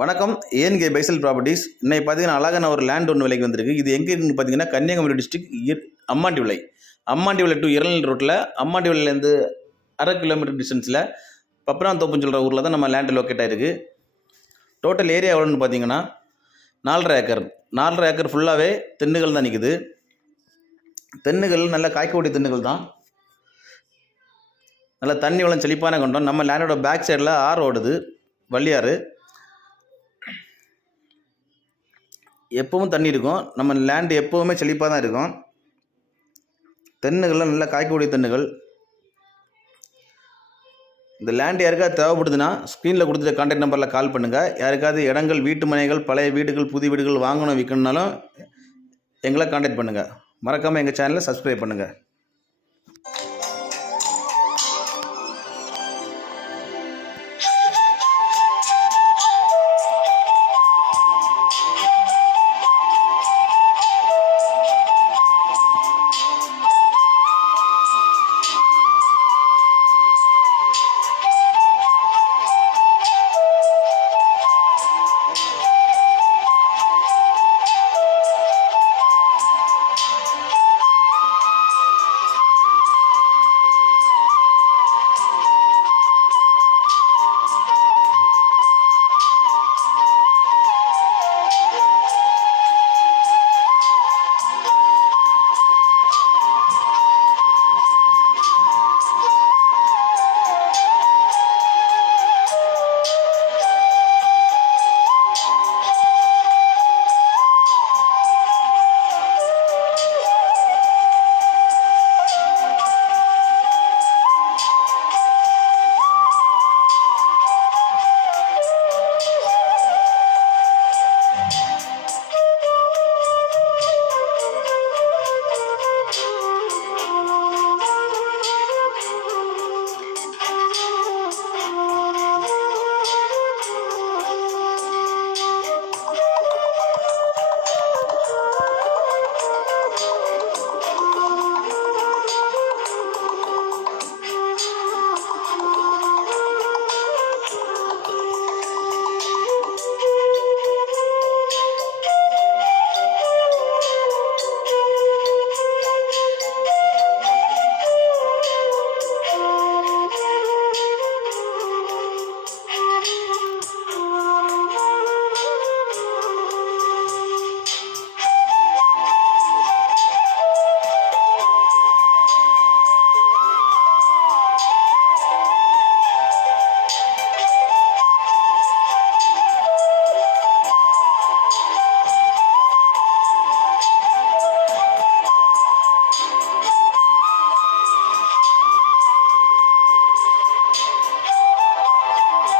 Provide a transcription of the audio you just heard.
வணக்கம். ஏஎன்கே பைசல் ப்ராப்பர்ட்டிஸ். இன்னைக்கு பார்த்தீங்கன்னா அழகான ஒரு லேண்ட் ஒன்று விலைக்கு வந்திருக்கு. இது எங்கே இருக்குன்னு பார்த்தீங்கன்னா கன்னியாகுமரி டிஸ்ட்ரிக்ட் அம்மாண்டிவிளை. அம்மாண்டிவிளை டு இரநெல் ரோட்டில் அம்மாண்டிவிளையிலேருந்து 1/2 கிலோமீட்டர் டிஸ்டன்ஸில் பப்ராந்தோப்புன்னு சொல்கிற ஊரில் தான் நம்ம லேண்டு லொக்கேட் ஆகிருக்கு. டோட்டல் ஏரியா எவ்வளோன்னு பார்த்தீங்கன்னா 4.5 ஏக்கர். 4.5 ஏக்கர் ஃபுல்லாகவே தென்னுகள் தான் நிற்குது. தென்னுகள் நல்ல காய்க்கக்கூடிய தென்னுகள் தான். நல்லா தண்ணி வளம் செழிப்பான கொண்டோம். நம்ம லேண்டோட பேக் சைடில் ஆறு ஓடுது, வள்ளியாறு. எப்பவும் தண்ணி இருக்கும். நம்ம லேண்டு எப்போவுமே செழிப்பாக தான் இருக்கும். தென்னுகள்லாம் நல்லா காய்க்கக்கூடிய தென்னுகள். இந்த லேண்டு யாருக்காவது தேவைப்படுதுன்னா ஸ்க்ரீனில் கொடுத்துட்ட கான்டாக்ட் நம்பரில் கால் பண்ணுங்கள். யாருக்காவது இடங்கள், வீட்டு மனைகள், பழைய வீடுகள், புதிய வீடுகள் வாங்கணும் விற்கணுன்னாலும் எங்களை கான்டாக்ட் பண்ணுங்கள். மறக்காமல் எங்கள் சேனலை சப்ஸ்கிரைப் பண்ணுங்கள்.